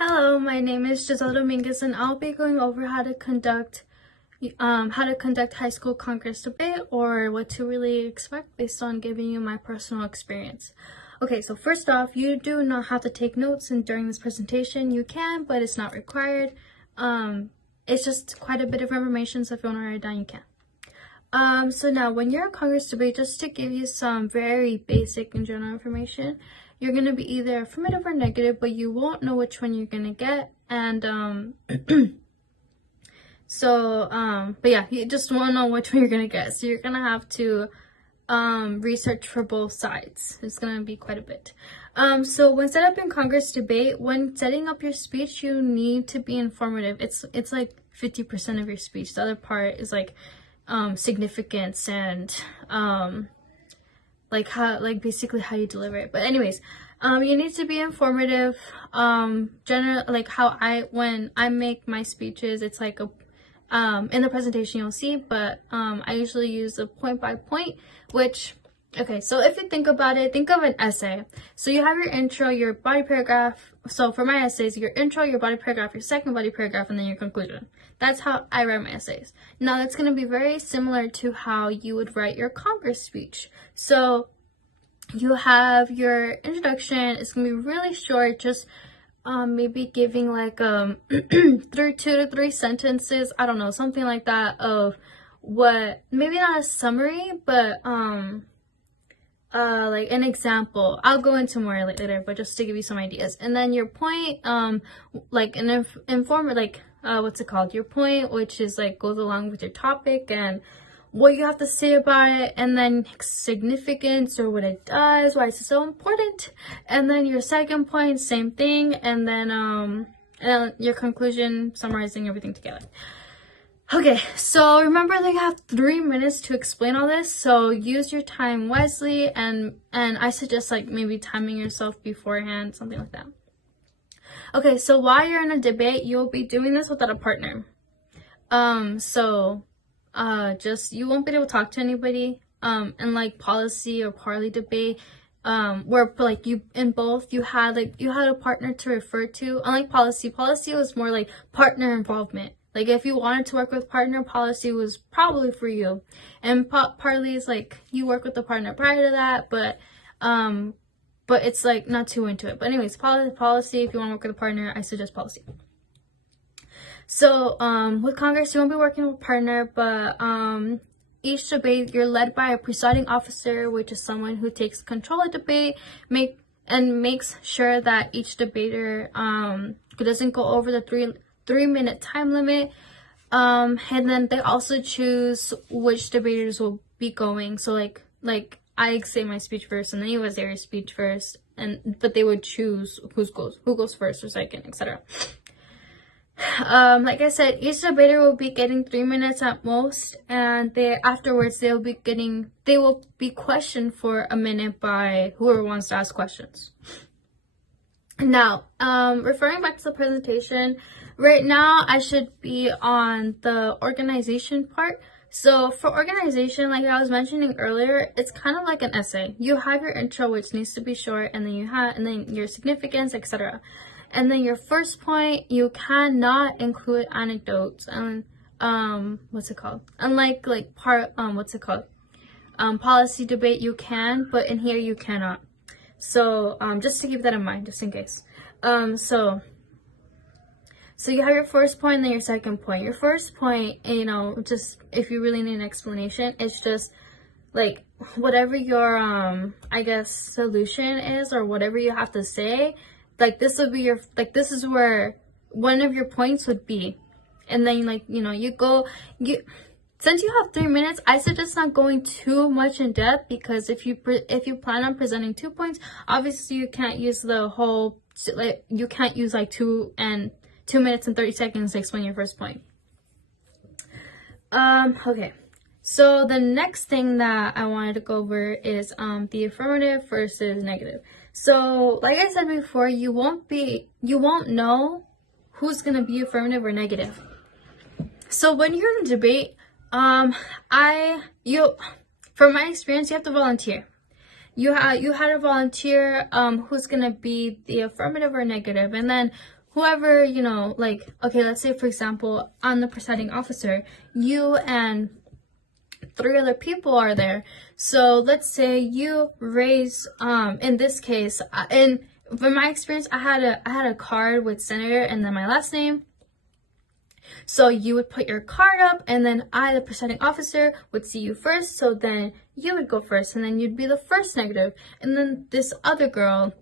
Hello, my name is Jizelle Dominguez, and I'll be going over how to conduct high school Congress debate, or what to really expect based on giving you my personal experience. Okay, so first off, you do not have to take notes, and during this presentation you can, but it's not required. It's just quite a bit of information, so if you want to write it down, you can. So now, when you're at Congress debate, just to give you some very basic and general information, you're going to be either affirmative or negative, but you won't know which one you're going to get. And but yeah, you just won't know which one you're going to get. So you're going to have to research for both sides. It's going to be quite a bit. So when set up in Congress debate, when setting up your speech, you need to be informative. It's like 50% of your speech. The other part is like significance and basically how you deliver it. But anyways, you need to be informative. General, like when I make my speeches, it's like a in the presentation you'll see, but I usually use a point by point, which, okay, so if you think about it, think of an essay. So you have your intro, your body paragraph. So for my essays, your intro, your body paragraph, your second body paragraph, and then your conclusion. That's how I write my essays. Now that's going to be very similar to how you would write your Congress speech. So you have your introduction. It's going to be really short, just maybe giving like 2 to 3 sentences, I don't know, something like that, of what, maybe not a summary, but like an example. I'll go into more later, but just to give you some ideas. And then your point, like an informer, like what's it called, your point, which is like goes along with your topic and what you have to say about it, and then significance, or what it does, why it's so important. And then your second point, same thing. And then your conclusion, summarizing everything together. Okay, so remember that you have 3 minutes to explain all this, so use your time wisely, and I suggest like maybe timing yourself beforehand, something like that. Okay, so while you're in a debate, you'll be doing this without a partner. Just, you won't be able to talk to anybody, in like policy or parley debate, where like you had a partner to refer to. Unlike policy was more like partner involvement. Like if you wanted to work with partner, policy was probably for you. And parley is like you work with the partner prior to that, but it's like not too into it. But anyways, policy, if you want to work with a partner, I suggest policy. So with Congress, you won't be working with a partner, but each debate, you're led by a presiding officer, which is someone who takes control of debate, makes sure that each debater doesn't go over the 3-minute time limit. And then they also choose which debaters will be going. So like I say my speech first, and then you would say your speech first, but they would choose who goes first or second, etc. Like I said, each debater will be getting 3 minutes at most, and afterwards they will be questioned for a minute by whoever wants to ask questions. Now, referring back to the presentation, right now I should be on the organization part. So for organization, like I was mentioning earlier, it's kind of like an essay. You have your intro, which needs to be short, and then your significance, etc. And then your first point, you cannot include anecdotes and what's it called? Unlike policy debate, you can, but in here you cannot. So just to keep that in mind, just in case. So you have your first point and then your second point. Your first point, just if you really need an explanation, it's just like whatever your I guess solution is, or whatever you have to say. Like this would be this is where one of your points would be. And then since you have 3 minutes, I suggest not going too much in depth, because if you plan on presenting 2 points, obviously you can't use the whole, you can't use like 2 minutes and 30 seconds to explain your first point. Okay. So the next thing that I wanted to go over is the affirmative versus negative. So like I said before, you won't know who's gonna be affirmative or negative. So when you're in a debate, from my experience, you have to volunteer. You had to volunteer who's gonna be the affirmative or negative, and then whoever, you know, like, okay, let's say for example, I'm the presiding officer, you and 3 other people are there. So let's say you raise, in this case, in my experience, I had a card with senator and then my last name. So you would put your card up, and then I, the presiding officer, would see you first. So then you would go first, and then you'd be the first negative. And then this other girl,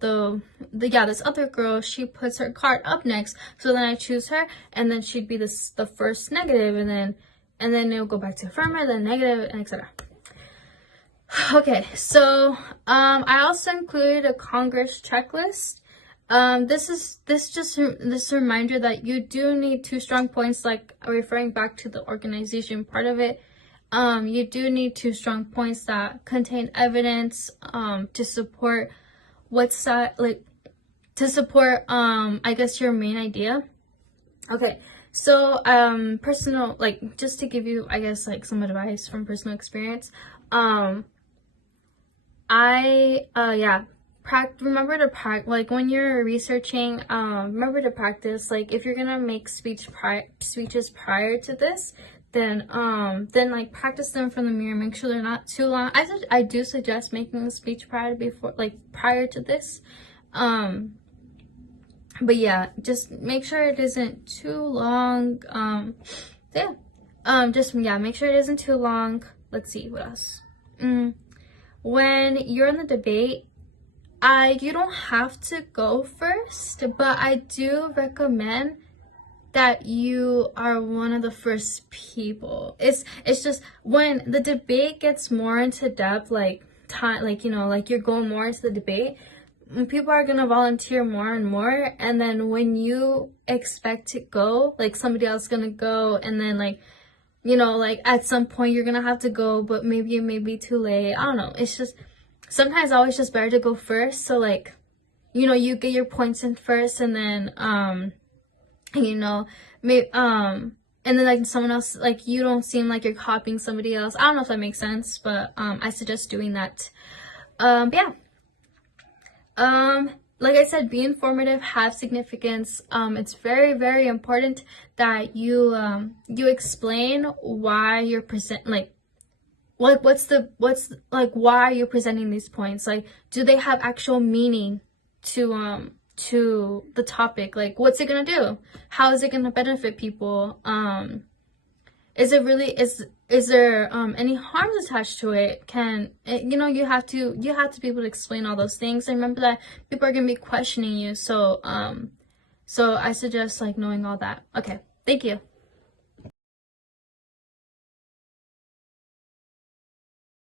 this other girl, she puts her card up next. So then I choose her, and then she'd be the first negative, and then it'll go back to affirmative, then negative, and etc. Okay, so I also included a Congress checklist. This is a reminder that you do need 2 strong points, like referring back to the organization part of it. You do need 2 strong points that contain evidence to support I guess your main idea. Okay, so personal, like, just to give you, I guess, like some advice from personal experience, remember to practice, like when you're researching, remember to practice, like if you're gonna make speeches prior to this, then like practice them from the mirror, make sure they're not too long. I do suggest making a speech prior to this, but yeah, just make sure it isn't too long. Make sure it isn't too long. Let's see, what else? When you're in the debate, you don't have to go first, but I do recommend that you are one of the first people. It's just when the debate gets more into depth, like you're going more into the debate, people are gonna volunteer more and more, and then when you expect to go, like somebody else is gonna go, and then like, you know, like at some point you're gonna have to go, but maybe it may be too late. I don't know. It's just sometimes always just better to go first, so like, you know, you get your points in first, and then you know, maybe and then like someone else, like you don't seem like you're copying somebody else. I don't know if that makes sense, but I suggest doing that. Like I said, be informative, have significance. It's very, very important that you explain why you're why are you presenting these points? Like, do they have actual meaning to the topic? Like, what's it gonna do? How is it gonna benefit people? Is there any harms attached to it? You know, you have to be able to explain all those things. And remember that people are gonna be questioning you. So I suggest like knowing all that. Okay, thank you.